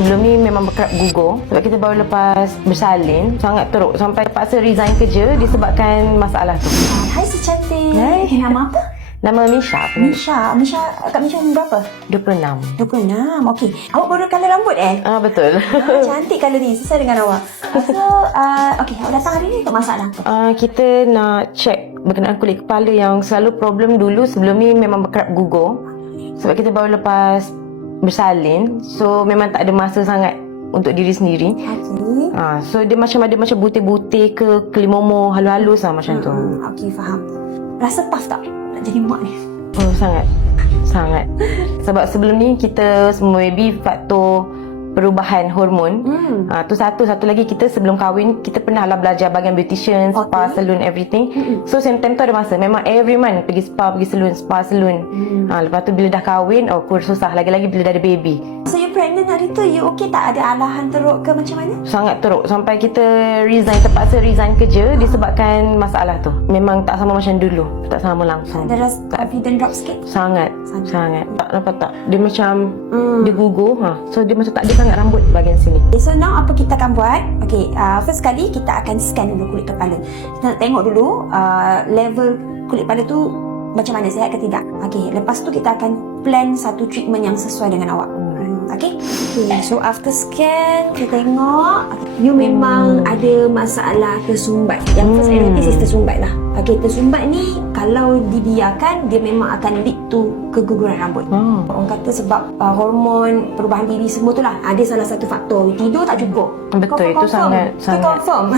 Sebelum ni memang berkerap gugur sebab kita baru lepas bersalin, sangat teruk sampai terpaksa resign kerja disebabkan masalah tu. Hai si cantik. Hai. Nama apa? Nama Misha. Kak Misha umur berapa? 26. 26. Okey. Awak baru color rambut Betul. Cantik color ni, sesuai dengan awak. So, okey, awak datang hari ni untuk masalah apa? Kita nak check berkenaan kulit kepala yang selalu problem dulu. Sebelum ni memang berkerap gugur sebab kita baru lepas bersalin, so memang tak ada masa sangat untuk diri sendiri. Okey. So dia macam ada macam butir-butir ke kelimomo halus-halus lah macam tu. Okey, faham. Rasa puff tak nak jadi mak ni? Oh, sangat. Sebab sebelum ni kita semua maybe faktor perubahan hormon. Tu satu lagi, kita sebelum kahwin kita pernah lah belajar bahagian beautician, spa, salon, everything. So same time tu ada masa memang every month pergi spa, pergi salon, spa, salon. Lepas tu bila dah kahwin, kur susah lagi-lagi bila dah ada baby. So you pregnant hari tu, you okay tak? Ada alahan teruk ke macam mana? Sangat teruk sampai kita terpaksa resign kerja disebabkan masalah tu. Memang tak sama macam dulu, tak sama langsung. Ada rasa confident drop sikit? Sangat. Tak nampak tak? Dia macam dia gugur. So dia macam tak ada sangat rambut bahagian sini. Okay, so now apa kita akan buat? Okay, first kali kita akan scan dulu kulit kepala. Kita nak tengok dulu level kulit kepala tu macam mana, sihat ke tidak. Okay, lepas tu kita akan plan satu treatment yang sesuai dengan awak. Okay, so after scan kita tengok you memang ada masalah tersumbat. Yang first I notice is tersumbat lah. Okay, tersumbat ni kalau dibiarkan dia memang akan lead to keguguran rambut. Orang kata sebab hormon, perubahan diri semua tu lah. Ada salah satu faktor. Tidur tak cukup. Betul, itu sangat. Confirm.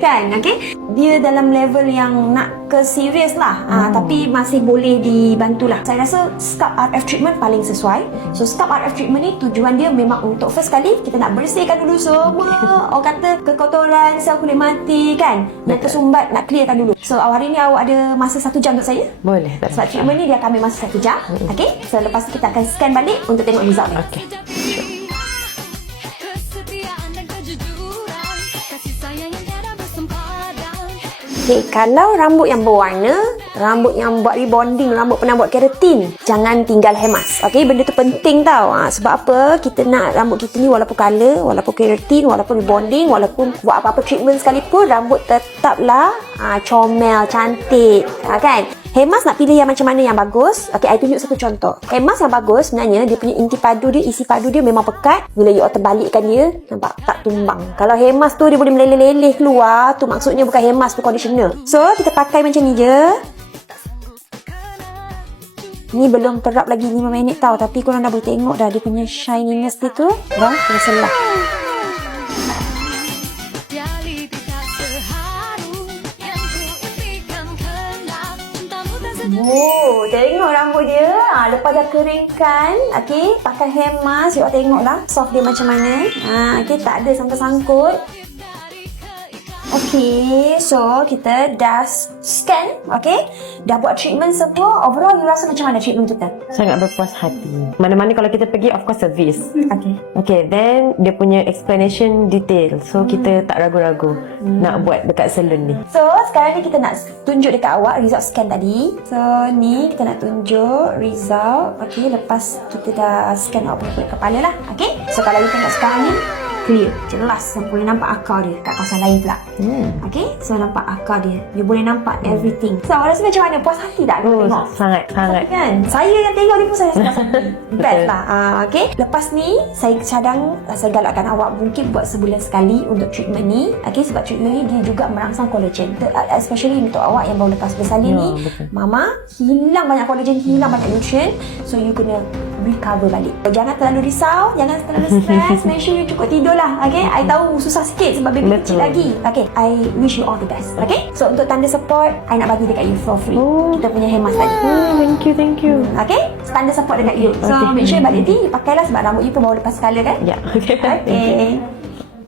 Kan, okay. Dia dalam level yang nak ke serius lah. Tapi masih boleh dibantulah. Saya rasa scalp RF treatment paling sesuai. So scalp RF treatment ni tujuan dia memang untuk first kali kita nak bersihkan dulu semua orang kata kekotoran, sel kulit mati kan, yang tersumbat nak clearkan dulu. So hari ni awak ada masa 1 jam untuk saya? Boleh. Sebab treatment ni dia akan ambil masa 1 jam. Okay, so lepas tu kita akan scan balik untuk tengok result ni. Okay. Okay, kalau rambut yang berwarna, rambut yang buat rebonding, rambut pernah buat keratin, jangan tinggal hemas. Okay, benda tu penting tau. Sebab apa? Kita nak rambut kita ni walaupun color, walaupun keratin, walaupun rebonding, walaupun buat apa-apa treatment sekalipun, rambut tetaplah comel, cantik. Kan? Hemas nak pilih yang macam mana yang bagus. Okay, I tunjuk satu contoh. Hemas yang bagus sebenarnya dia punya inti padu dia, isi padu dia memang pekat. Bila you terbalikkan dia, nampak tak tumbang. Kalau hemas tu dia boleh meleleh-leleh keluar, tu maksudnya bukan hemas, tu conditioner. So, kita pakai macam ni je. Ni belum terap lagi 5 minit tau, tapi korang dah boleh tengok dah dia punya shininess dia tu. Dah, terselah. Tengok rambut dia. Lepas dah keringkan, okay, pakai hair mask, you tengoklah soft dia macam mana. Okay, tak ada sangkut-sangkut. Okay, so kita dah scan, okay, dah buat treatment semua. Overall, you rasa macam mana treatment kita? Sangat berpuas hati. Mana-mana kalau kita pergi, of course service. Okay, then dia punya explanation detail. So kita tak ragu-ragu nak buat dekat salon ni. So sekarang ni kita nak tunjuk dekat awak result scan tadi. So ni kita nak tunjuk result. Okay, lepas kita dah scan awak punya kulit kepala lah. Okay, so kalau you tengok sekarang ni clear, jelas, yang boleh nampak akar dia kat kawasan lain pula. Okay, so nampak akar dia, you boleh nampak everything. So awak rasa macam mana? Puas hati tak tengok? Sangat. Kan? Saya yang tengok ni pun saya rasa puas hati. Best lah. Okay, lepas ni saya cadang, saya galakkan awak mungkin buat sebulan sekali untuk treatment ni. Okay, sebab treatment ni dia juga merangsang collagen, especially untuk awak yang baru lepas bersalin ni. Mama, hilang banyak collagen, hilang banyak nutrient. So you kena recover balik. Jangan terlalu risau, jangan terlalu stress. Make sure you cukup tidur lah. Okay, I tahu susah sikit sebab baby kecil lagi. Okay, I wish you all the best. Okay, so untuk tanda support, I nak bagi dekat you for free. Kita punya hair mask tadi. Thank you. Okay, tanda support dekat you. So make sure balik ni pakailah sebab rambut you pun baru lepas color kan. Ya. Okay.